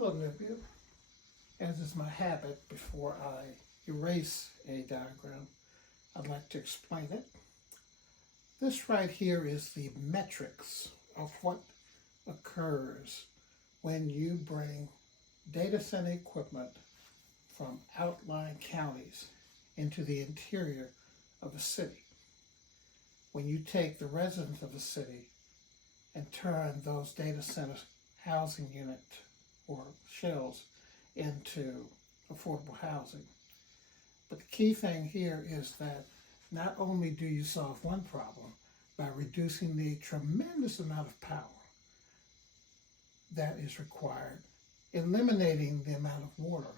Hello, Nubia. As is my habit, before I erase a diagram, I'd like to explain it. This right here is the metrics of what occurs when you bring data center equipment from outlying counties into the interior of a city. When you take the residents of a city and turn those data center housing unit or shells into affordable housing. But the key thing here is that not only do you solve one problem by reducing the tremendous amount of power that is required, eliminating the amount of water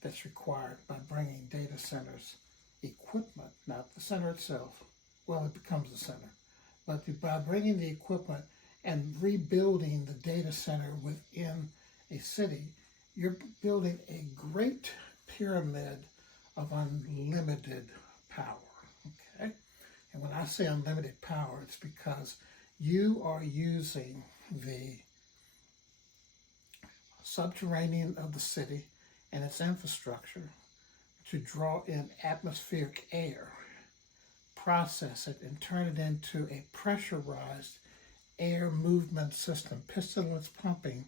that's required by bringing data centers equipment, not the center itself, well, it becomes the center, but by bringing the equipment and rebuilding the data center within a city, you're building a great pyramid of unlimited power, okay? And when I say unlimited power, it's because you are using the subterranean of the city and its infrastructure to draw in atmospheric air, process it, and turn it into a pressurized air movement system, pistonless pumping,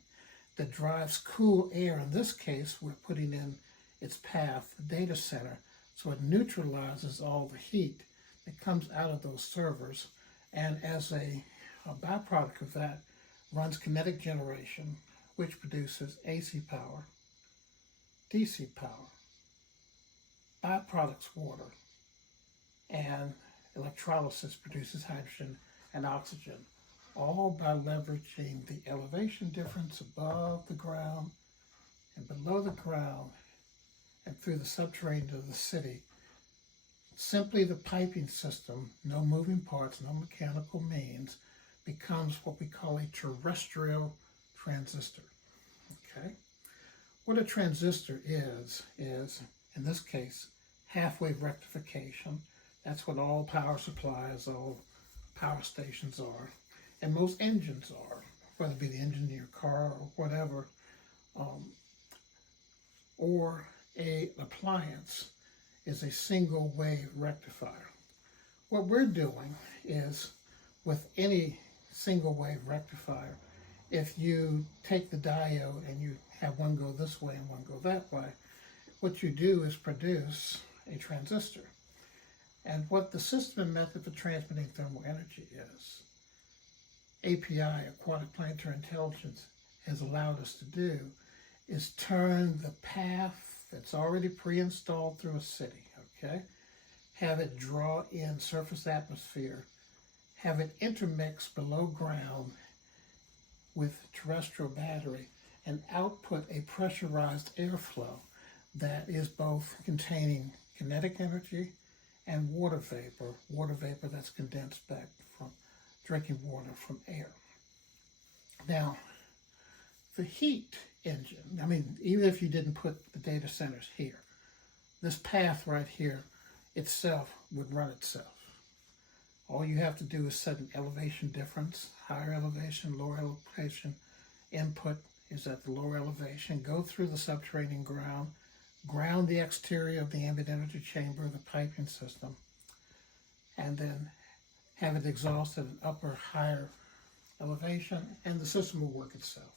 that drives cool air. In this case, we're putting in its path, the data center, so it neutralizes all the heat that comes out of those servers, and as a byproduct of that, runs kinetic generation, which produces AC power, DC power, byproducts water, and electrolysis produces hydrogen and oxygen, all by leveraging the elevation difference above the ground and below the ground and through the subterranean of the city. Simply the piping system, no moving parts, no mechanical means, becomes what we call a terrestrial transistor. Okay? What a transistor is in this case, half-wave rectification. That's what all power supplies, all power stations are. And most engines are, whether it be the engine in your car or whatever, or an appliance is a single wave rectifier. What we're doing is, with any single wave rectifier, if you take the diode and you have one go this way and one go that way, what you do is produce a transistor. And what the system and method for transmitting thermal energy is, API, Aquatic Planetary Intelligence, has allowed us to do is turn the path that's already pre-installed through a city, okay? Have it draw in surface atmosphere, have it intermix below ground with terrestrial battery, and output a pressurized airflow that is both containing kinetic energy and water vapor that's condensed back from drinking water from air. Now, the heat engine, I mean, even if you didn't put the data centers here, this path right here itself would run itself. All you have to do is set an elevation difference, higher elevation, lower elevation. Input is at the lower elevation, go through the subterranean ground the exterior of the ambient energy chamber, the piping system, and then have it exhaust at an upper, higher elevation, and the system will work itself.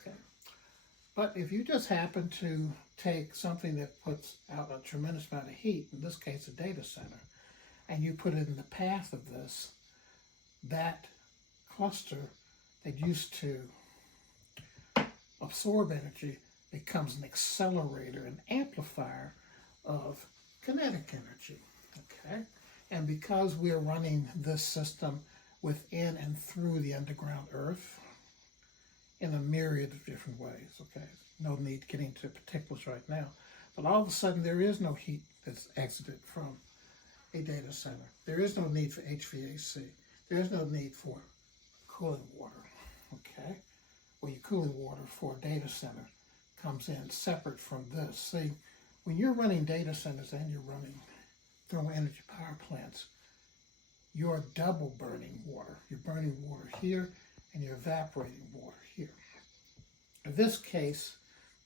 Okay. But if you just happen to take something that puts out a tremendous amount of heat, in this case a data center, and you put it in the path of this, that cluster that used to absorb energy becomes an accelerator, an amplifier of kinetic energy, okay? And because we are running this system within and through the underground earth in a myriad of different ways, okay? No need getting into particulars right now, but all of a sudden there is no heat that's exited from a data center. There is no need for HVAC. There is no need for cooling water, okay? Well, your cooling water for a data center comes in separate from this. See, when you're running data centers and you're running thermal energy power plants, you're double burning water. You're burning water here and you're evaporating water here. In this case,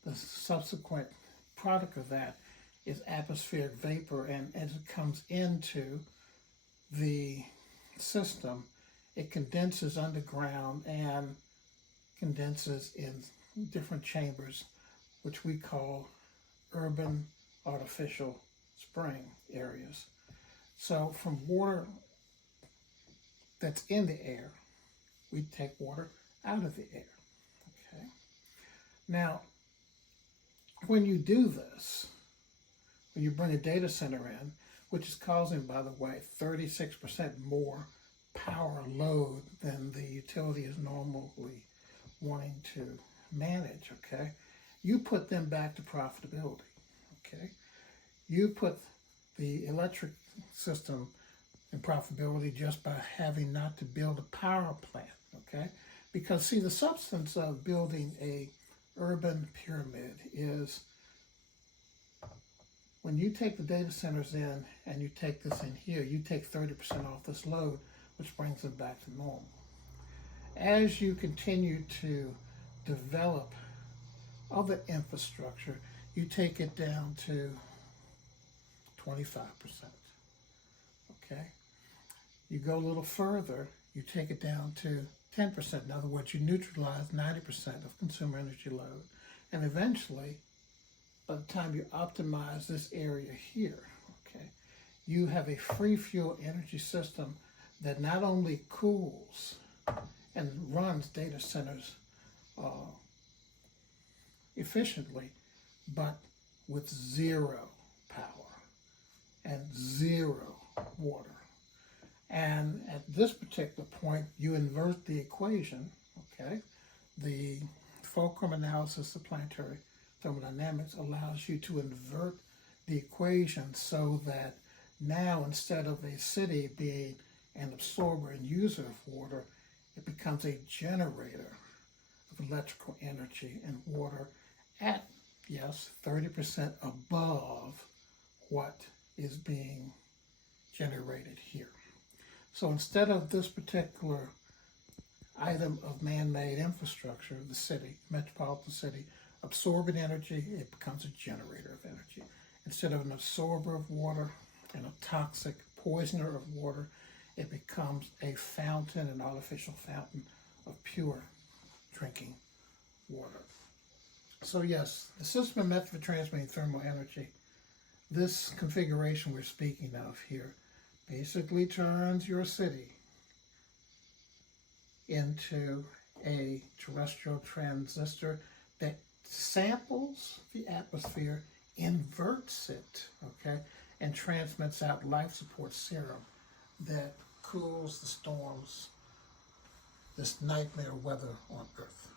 the subsequent product of that is atmospheric vapor, and as it comes into the system, it condenses underground and condenses in different chambers, which we call urban artificial spring areas. So from water that's in the air, we take water out of the air. Okay. Now, when you do this, when you bring a data center in, which is causing, by the way, 36% more power load than the utility is normally wanting to manage, okay? You put them back to profitability, okay? You put the electric system in profitability just by having not to build a power plant, okay? Because, see, the substance of building a urban pyramid is when you take the data centers in and you take this in here, you take 30% off this load, which brings them back to normal. As you continue to develop other infrastructure, you take it down to 25%. Okay? You go a little further, you take it down to 10%. In other words, you neutralize 90% of consumer energy load. And eventually, by the time you optimize this area here, okay, you have a free fuel energy system that not only cools and runs data centers efficiently, but with zero power and zero water. And at this particular point, you invert the equation, okay? The Fulcrum analysis of planetary thermodynamics allows you to invert the equation so that now, instead of a city being an absorber and user of water, it becomes a generator of electrical energy and water at, yes, 30% above what is being generated here. So instead of this particular item of man-made infrastructure, the city, metropolitan city, absorbing energy, it becomes a generator of energy. Instead of an absorber of water and a toxic poisoner of water, it becomes a fountain, an artificial fountain of pure drinking water. So yes, the system and method for transmitting thermal energy, this configuration we're speaking of here, basically turns your city into a terrestrial transistor that samples the atmosphere, inverts it, okay, and transmits out life support serum that cools the storms, this nightmare weather on Earth.